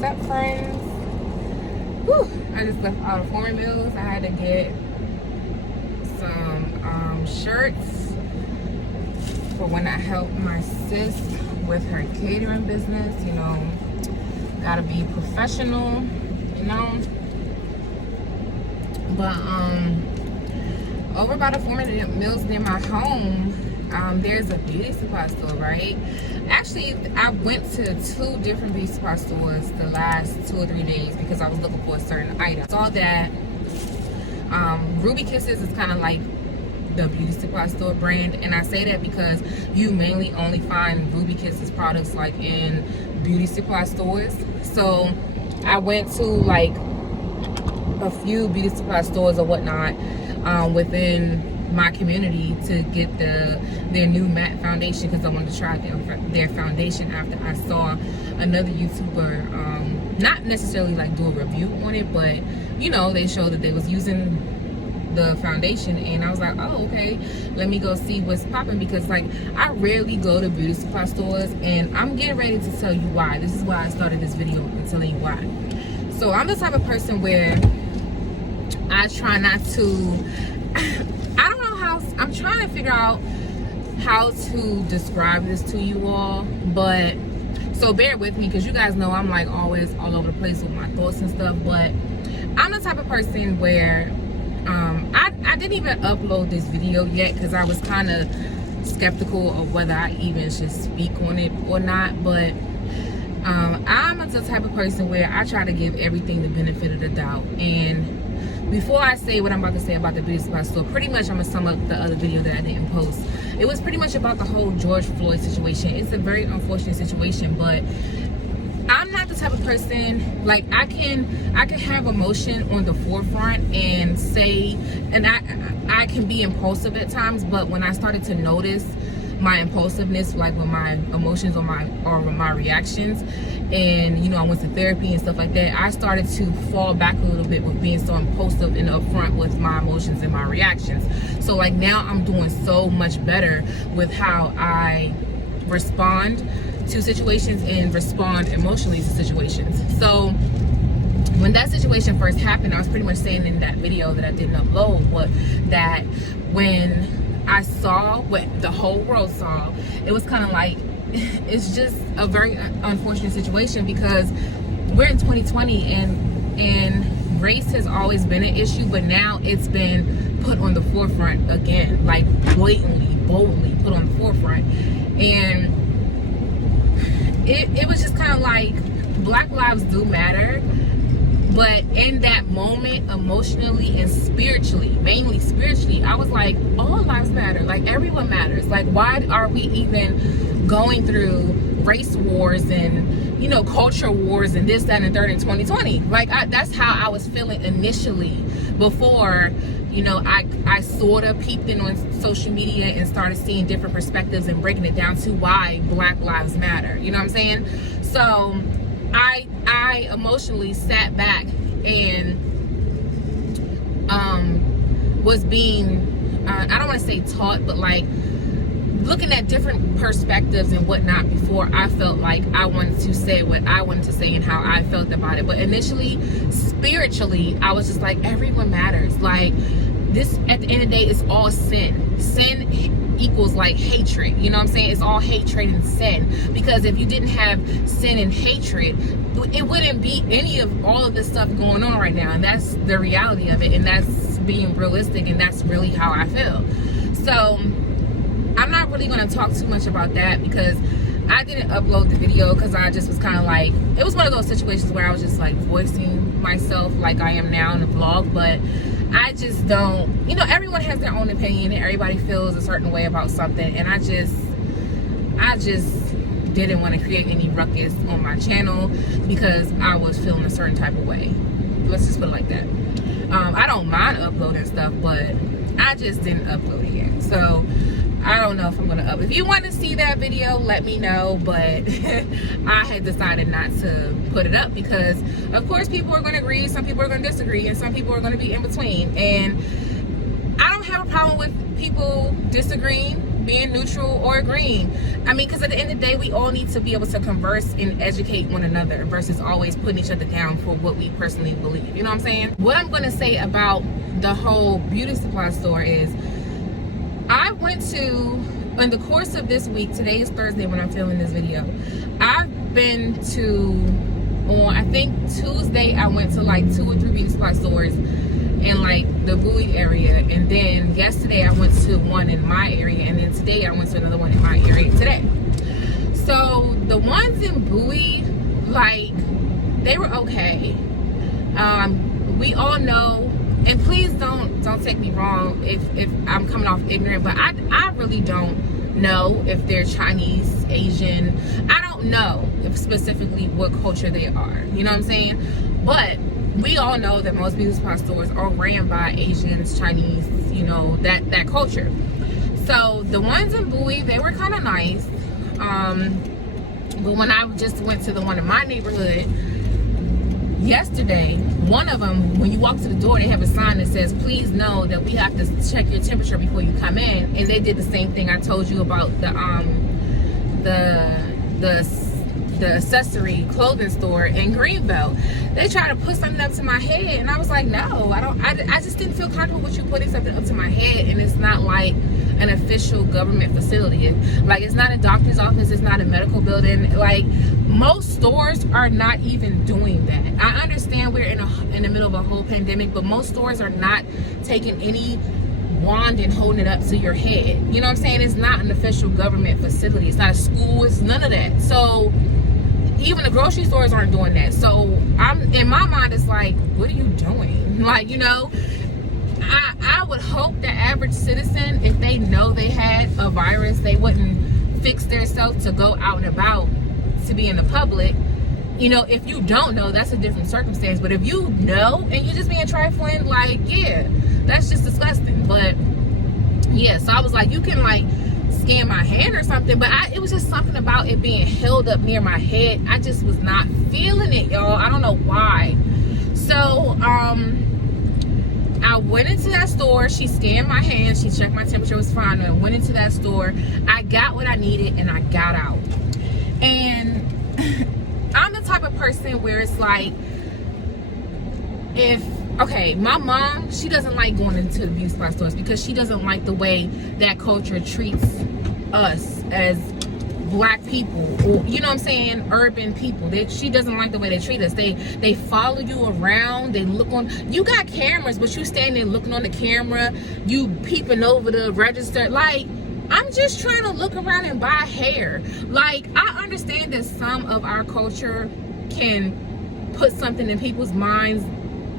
What's up, friends? Whew, I just left out of Foreman Mills. I had to get some shirts for when I help my sis with her catering business. You know, gotta be professional, you know. But over by the Foreman Mills near my home, there's a beauty supply store, right? Actually, I went to 2 different beauty supply stores the last 2 or 3 days because I was looking for a certain item. I saw that Ruby Kisses is kind of like the beauty supply store brand, and I say that because you mainly only find Ruby Kisses products like in beauty supply stores. So I went to like a few beauty supply stores or whatnot within my community to get their new matte foundation because I wanted to try their foundation after I saw another YouTuber not necessarily like do a review on it, but you know, they showed that they was using the foundation, and I was like, oh, okay, let me go see what's popping, because like I rarely go to beauty supply stores, and I'm getting ready to tell you why. This is why I started this video and telling you why. So I'm the type of person where I try not to I don't know how, I'm trying to figure out how to describe this to you all, but so bear with me, because you guys know I'm like always all over the place with my thoughts and stuff. But I'm the type of person where I didn't even upload this video yet because I was kind of skeptical of whether I even should speak on it or not. But I'm the type of person where I try to give everything the benefit of the doubt. And before I say what I'm about to say about the beauty supply store, pretty much I'm gonna sum up the other video that I didn't post. It was pretty much about the whole George Floyd situation. It's a very unfortunate situation, but I'm not the type of person, like I can have emotion on the forefront and say, and I can be impulsive at times, but when I started to notice my impulsiveness, like with my emotions or my reactions, and you know, I went to therapy and stuff like that, I started to fall back a little bit with being so impulsive and upfront with my emotions and my reactions. So like now I'm doing so much better with how I respond to situations and respond emotionally to situations. So when that situation first happened, I was pretty much saying in that video that I didn't upload, that when I saw what the whole world saw, it was kind of like, it's just a very unfortunate situation, because we're in 2020 and race has always been an issue, but now it's been put on the forefront again, like blatantly, boldly put on the forefront. And it was just kind of like, Black lives do matter, but in that moment, emotionally and spiritually, mainly spiritually, I was like, all lives matter, like everyone matters. Like, why are we even going through race wars and, you know, culture wars and this, that, and the third in 2020? Like, that's how I was feeling initially before, you know, I sort of peeped in on social media and started seeing different perspectives and breaking it down to why Black lives matter. You know what I'm saying? So I emotionally sat back and was being, I don't want to say taught, but like looking at different perspectives and whatnot before I felt like I wanted to say what I wanted to say and how I felt about it. But initially, spiritually, I was just like, everyone matters. Like, this, at the end of the day, it's all sin. Sin equals like hatred. You know what I'm saying? It's all hatred and sin. Because if you didn't have sin and hatred, it wouldn't be any of all of this stuff going on right now. And that's the reality of it. And that's being realistic. And that's really how I feel. So I'm not really going to talk too much about that, because I didn't upload the video because I just was kind of like, it was one of those situations where I was just like voicing myself like I am now in the vlog. But I just don't, you know, everyone has their own opinion and everybody feels a certain way about something, and I just didn't want to create any ruckus on my channel because I was feeling a certain type of way. Let's just put it like that. I don't mind uploading stuff, but I just didn't upload it yet. So I don't know if I'm gonna up. If you want to see that video, let me know. But I had decided not to put it up because, of course, people are gonna agree, some people are gonna disagree, and some people are gonna be in between. And I don't have a problem with people disagreeing, being neutral or agreeing. I mean, because at the end of the day, we all need to be able to converse and educate one another versus always putting each other down for what we personally believe. You know what I'm saying? What I'm going to say about the whole beauty supply store is, I went to, in the course of this week, today is Thursday when I'm filming this video, I've been to, on I think Tuesday, I went to like 2 or 3 beauty supply stores in like the Bowie area, and then yesterday I went to one in my area, and then today I went to another one in my area today. So the ones in Bowie, like, they were okay. We all know, and please don't take me wrong if I'm coming off ignorant, but I really don't know if they're Chinese, Asian. I don't know if specifically what culture they are, you know what I'm saying? But we all know that most beauty supply stores are ran by Asians, Chinese, you know, that culture. So the ones in Bowie, they were kind of nice. But when I just went to the one in my neighborhood yesterday, one of them, when you walk to the door, they have a sign that says, please know that we have to check your temperature before you come in. And they did the same thing I told you about the accessory clothing store in Greenbelt. They tried to put something up to my head, and I was like, no, I just didn't feel comfortable with you putting something up to my head, and it's not like an official government facility. Like, it's not a doctor's office, it's not a medical building. Like, most stores are not even doing that. I understand we're in the middle of a whole pandemic, but most stores are not taking any wand and holding it up to your head. You know what I'm saying? It's not an official government facility. It's not a school. It's none of that. So even the grocery stores aren't doing that. So I'm, in my mind, it's like, what are you doing? Like, you know, I would hope the average citizen, if they know they had a virus, they wouldn't fix themselves to go out and about to be in the public. You know, if you don't know, that's a different circumstance. But if you know and you're just being trifling, like, yeah, that's just disgusting. But yeah, so I was like, you can like scan my hand or something, but it was just something about it being held up near my head. I just was not feeling it, y'all. I don't know why. So I went into that store. She scanned my hand, she checked my temperature was fine. I went into that store, I got what I needed, and I got out. And I'm the type of person where it's like, okay, my mom, she doesn't like going into the beauty supply stores because she doesn't like the way that culture treats us as black people, or, you know what I'm saying, urban people. She doesn't like the way they treat us. They follow you around, they look on, you got cameras, but you standing there looking on the camera, you peeping over the register. Like, I'm just trying to look around and buy hair. Like, I understand that some of our culture can put something in people's minds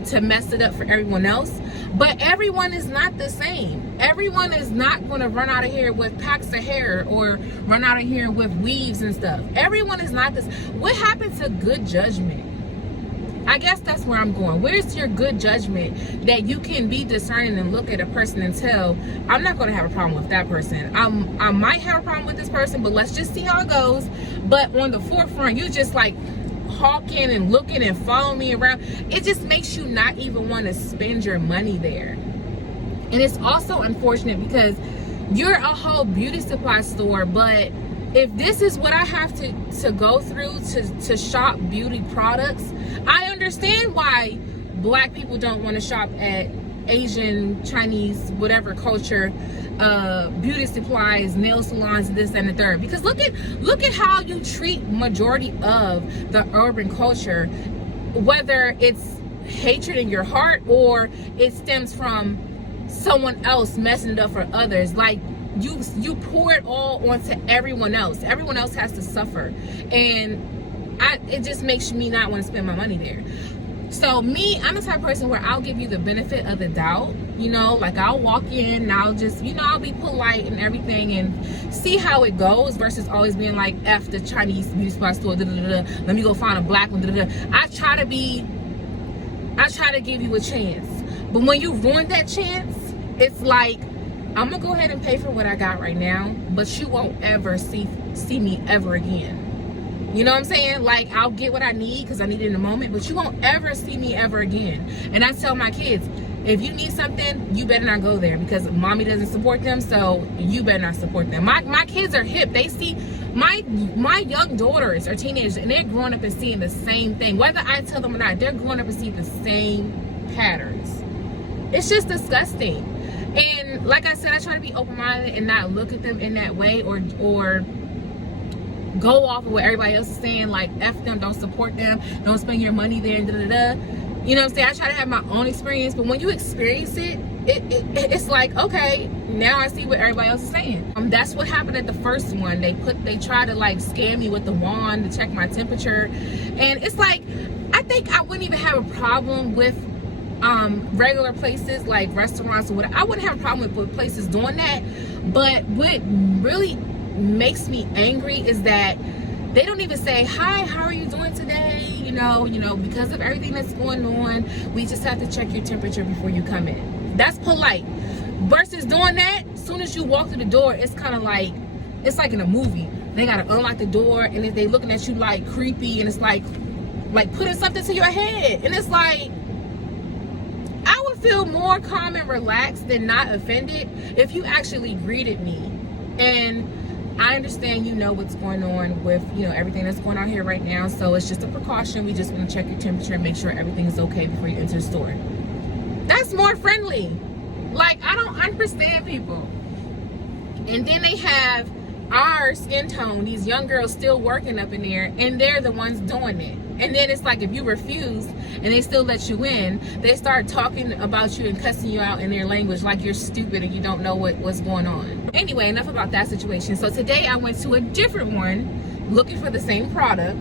to mess it up for everyone else, but everyone is not the same. Everyone is not going to run out of here with packs of hair or run out of here with weaves and stuff. Everyone is not this. What happened to good judgment? I guess that's where I'm going. Where's your good judgment that you can be discerning and look at a person and tell, I'm not going to have a problem with that person. I might have a problem with this person, but let's just see how it goes. But on the forefront, you just like hawking and looking and following me around. It just makes you not even want to spend your money there. And it's also unfortunate because you're a whole beauty supply store, but if this is what I have to go through to shop beauty products, I understand why black people don't want to shop at Asian, Chinese, whatever culture, beauty supplies, nail salons, this and the third. Because look at how you treat majority of the urban culture, whether it's hatred in your heart or it stems from someone else messing it up for others. Like, you pour it all onto everyone else. Everyone else has to suffer, and it just makes me not want to spend my money there. So me, I'm the type of person where I'll give you the benefit of the doubt. You know, like, I'll walk in and I'll just, you know, I'll be polite and everything and see how it goes versus always being like, F the Chinese beauty supply store, da, da, da, da. Let me go find a black one, da, da, da. I try to give you a chance. But when you ruin that chance, it's like, I'm gonna go ahead and pay for what I got right now, but you won't ever see me ever again. You know what I'm saying? Like, I'll get what I need because I need it in the moment, but you won't ever see me ever again. And I tell my kids, If you need something, you better not go there because mommy doesn't support them, so you better not support them. My kids are hip. They see, my young daughters are teenagers, and they're growing up and seeing the same thing. Whether I tell them or not, they're growing up and seeing the same patterns. It's just disgusting. And like I said, I try to be open-minded and not look at them in that way, or go off of what everybody else is saying, like F them, don't support them, don't spend your money there, and da-da-da. You know what I'm saying? I try to have my own experience, but when you experience it, it's like, okay, now I see what everybody else is saying. That's what happened at the first one. They tried to like scam me with the wand to check my temperature, and it's like, I think I wouldn't even have a problem with regular places like restaurants or whatever. I wouldn't have a problem with places doing that. But what really makes me angry is that they don't even say, hi, how are you doing today? You know, because of everything that's going on, we just have to check your temperature before you come in. That's polite. Versus doing that, as soon as you walk through the door, it's kind of like, it's like in a movie. They got to unlock the door, and if they looking at you like creepy, and it's like putting something to your head. And it's like, I would feel more calm and relaxed than not offended if you actually greeted me. And I understand, you know, what's going on with, you know, everything that's going on here right now. So it's just a precaution. We just want to check your temperature and make sure everything is okay before you enter the store. That's more friendly. Like, I don't understand people. And then they have our skin tone, these young girls still working up in there, and they're the ones doing it. And then it's like, if you refuse and they still let you in, they start talking about you and cussing you out in their language like you're stupid and you don't know what's going on. Anyway, enough about that situation. So today I went to a different one looking for the same product,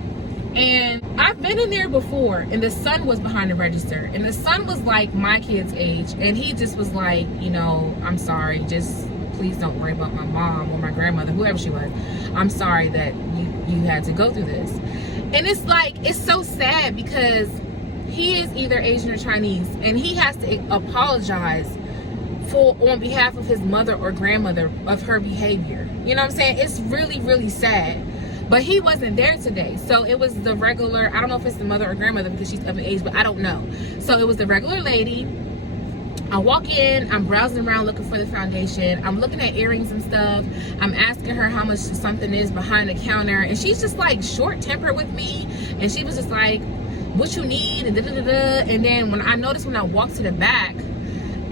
and I've been in there before, and the son was behind the register, and the son was like my kid's age, and he just was like, you know, I'm sorry, just please don't worry about my mom or my grandmother, whoever she was. I'm sorry that you had to go through this. And it's like, it's so sad because he is either Asian or Chinese, and he has to apologize on behalf of his mother or grandmother of her behavior. You know what I'm saying? It's really, really sad. But he wasn't there today. So it was the regular, I don't know if it's the mother or grandmother because she's of age, but I don't know. So it was the regular lady. I walk in, I'm browsing around looking for the foundation. I'm looking at earrings and stuff. I'm asking her how much something is behind the counter. And she's just like short-tempered with me. And she was just like, what you need, and da-da-da-da. And then when I walked to the back,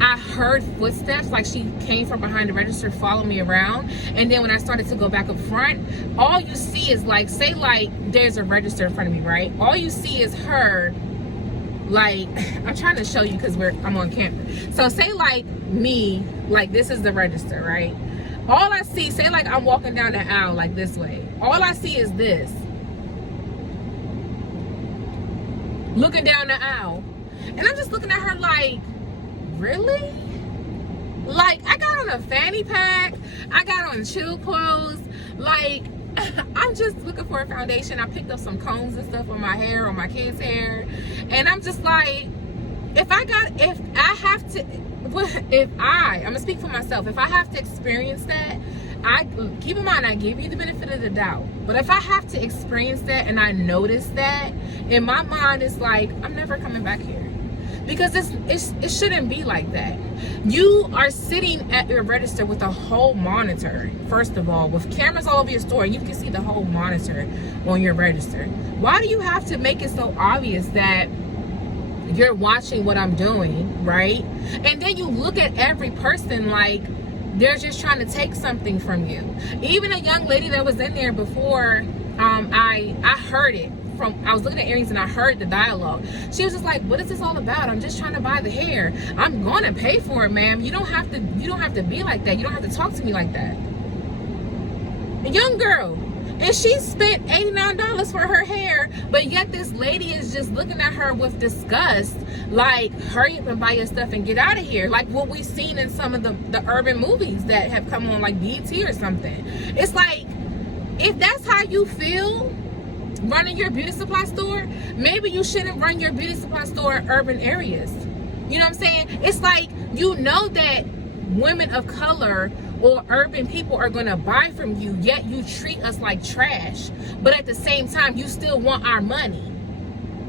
I heard footsteps, like she came from behind the register, follow me around. And then when I started to go back up front, all you see is like, say like there's a register in front of me, right? All you see is her, like, I'm trying to show you because I'm on camera. So say like me, like this is the register, right? All I see, say like I'm walking down the aisle like this way. All I see is this. Looking down the aisle. And I'm just looking at her like, really? Like, I got on a fanny pack, I got on chill clothes, like I'm just looking for a foundation. I picked up some combs and stuff on my hair, on my kids' hair, and I'm just like, I'm gonna speak for myself. If I have to experience that, keep in mind, I give you the benefit of the doubt, but if I have to experience that and I notice that, in my mind it's like, I'm never coming back here. Because it shouldn't be like that. You are sitting at your register with a whole monitor, first of all, with cameras all over your store. You can see the whole monitor on your register. Why do you have to make it so obvious that you're watching what I'm doing, right? And then you look at every person like they're just trying to take something from you. Even a young lady that was in there before, I heard it. I was looking at earrings and I heard the dialogue. She was just like, what is this all about? I'm just trying to buy the hair. I'm gonna pay for it, ma'am. You don't have to be like that. You don't have to talk to me like that. A young girl. And she spent $89 for her hair, but yet this lady is just looking at her with disgust, like, hurry up and buy your stuff and get out of here. Like what we've seen in some of the urban movies that have come on, like BET or something. It's like, if that's how you feel running your beauty supply store, maybe you shouldn't run your beauty supply store in urban areas. You know what I'm saying? It's like, you know that women of color or urban people are gonna buy from you, yet you treat us like trash, but at the same time you still want our money.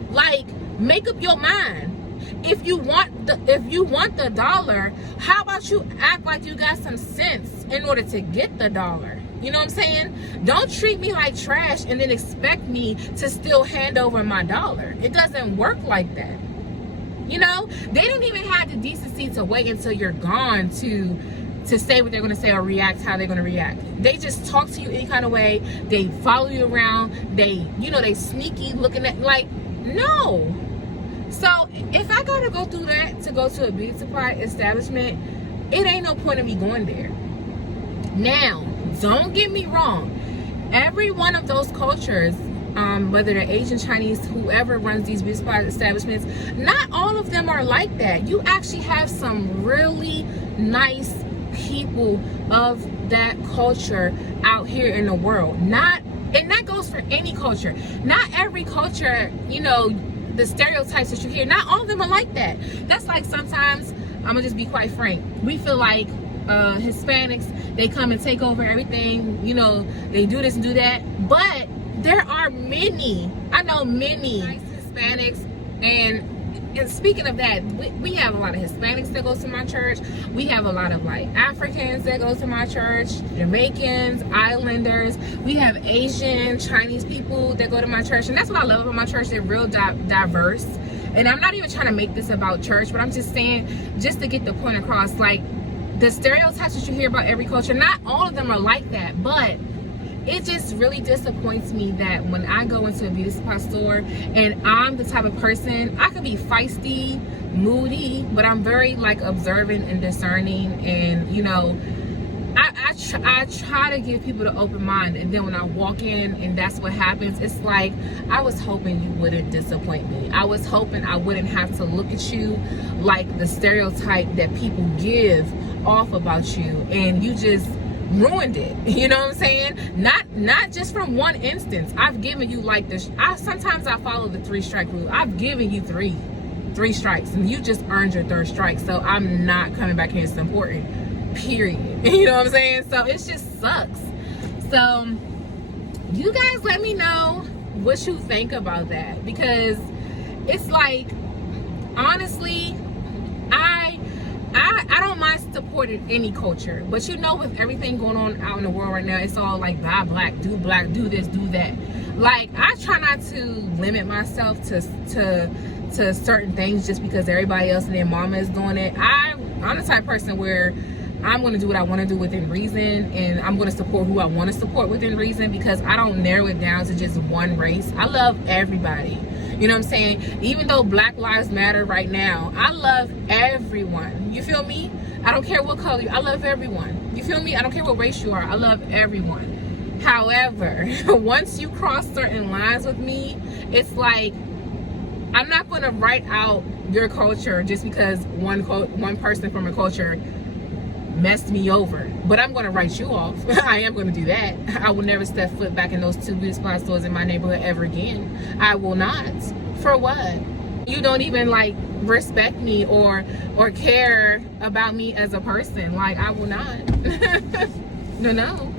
Like, make up your mind. if you want the dollar, how about you act like you got some sense in order to get the dollar? You know what I'm saying? Don't treat me like trash and then expect me to still hand over my dollar. It doesn't work like that. You know, they don't even have the decency to wait until you're gone to say what they're going to say or react how they're going to react. They just talk to you any kind of way. They follow you around. They, you know, they sneaky looking at, like, no. So if I got to go through that to go to a beauty supply establishment, it ain't no point in me going there. Now, don't get me wrong. Every one of those cultures, whether they're Asian, Chinese, whoever runs these beauty supply establishments, not all of them are like that. You actually have some really nice people of that culture out here in the world. And that goes for any culture. Not every culture, you know, the stereotypes that you hear, not all of them are like that. That's like sometimes, I'm gonna just be quite frank, we feel like Hispanics, they come and take over everything, you know, they do this and do that. But there are many, I know many nice Hispanics, and speaking of that, we have a lot of Hispanics that go to my church. We have a lot of like Africans that go to my church, Jamaicans, Islanders. We have Asian, Chinese people that go to my church, and that's what I love about my church. They're real diverse. And I'm not even trying to make this about church, but I'm just saying, just to get the point across, like the stereotypes that you hear about every culture, not all of them are like that, but it just really disappoints me that when I go into a beauty supply store, and I'm the type of person, I could be feisty, moody, but I'm very like observant and discerning, and you know, I try to give people the open mind, and then when I walk in and that's what happens, it's like, I was hoping you wouldn't disappoint me. I was hoping I wouldn't have to look at you like the stereotype that people give off about you, and you just ruined it. You know what I'm saying? Not just from one instance. I've given you like this. Sometimes I follow the 3-strike rule. I've given you three strikes, and you just earned your 3rd strike. So I'm not coming back here and supporting. Period. You know what I'm saying? So it just sucks. So you guys let me know what you think about that, because it's like, honestly, I don't mind supporting any culture, but you know, with everything going on out in the world right now, it's all like buy black, do this, do that. Like, I try not to limit myself to certain things just because everybody else and their mama is doing it. I'm the type of person where I'm going to do what I want to do within reason, and I'm going to support who I want to support within reason, because I don't narrow it down to just one race. I love everybody. You know what I'm saying? Even though Black Lives Matter right now, I love everyone. You feel me? I don't care what color you, I love everyone. You feel me? I don't care what race you are, I love everyone. However, once you cross certain lines with me, it's like, I'm not going to write out your culture just because one person from a culture messed me over, but I'm going to write you off. I am going to do that. I will never step foot back in those 2 beauty supply stores in my neighborhood ever again. I will not. For what? You don't even like respect me or care about me as a person. Like, I will not. No.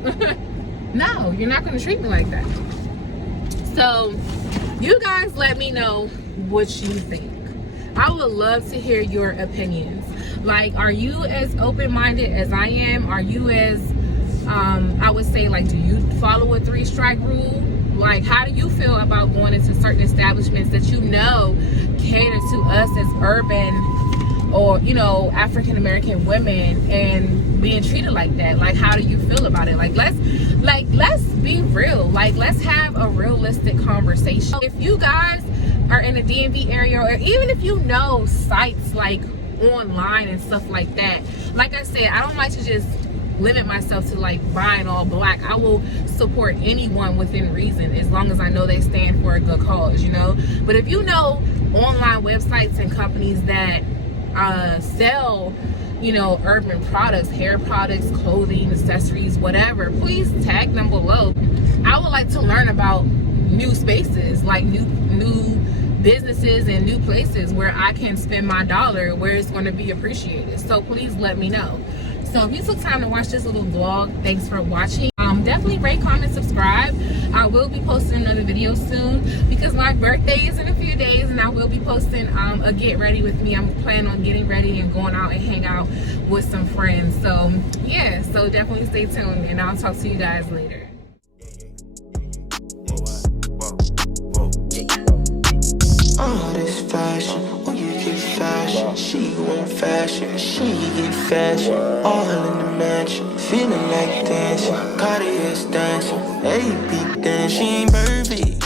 No, you're not going to treat me like that. So you guys let me know what you think. I would love to hear your opinions. Like, are you as open-minded as I am? Are you as, I would say, like, do you follow a 3-strike rule? Like, how do you feel about going into certain establishments that you know cater to us as urban or, you know, African-American women and being treated like that? Like, how do you feel about it? Like, let's be real. Like, let's have a realistic conversation. If you guys are in the DMV area, or even if you know sites like online and stuff like that, like I said, I don't like to just limit myself to like buying all black. I will support anyone within reason, as long as I know they stand for a good cause, you know. But if you know online websites and companies that sell, you know, urban products, hair products, clothing, accessories, whatever, please tag them below. I would like to learn about new spaces, like new businesses and new places where I can spend my dollar where it's going to be appreciated. So please let me know. So if you took time to watch this little vlog, thanks for watching. definitely rate, comment, subscribe. I will be posting another video soon because my birthday is in a few days, and I will be posting a get ready with me. I'm planning on getting ready and going out and hang out with some friends. So yeah, so definitely stay tuned, and I'll talk to you guys later. All this fashion, when you get fashion, she want fashion, she get fashion. All in the mansion, feeling like dancing, Cartier's dancing, AP dancing. She ain't perfect,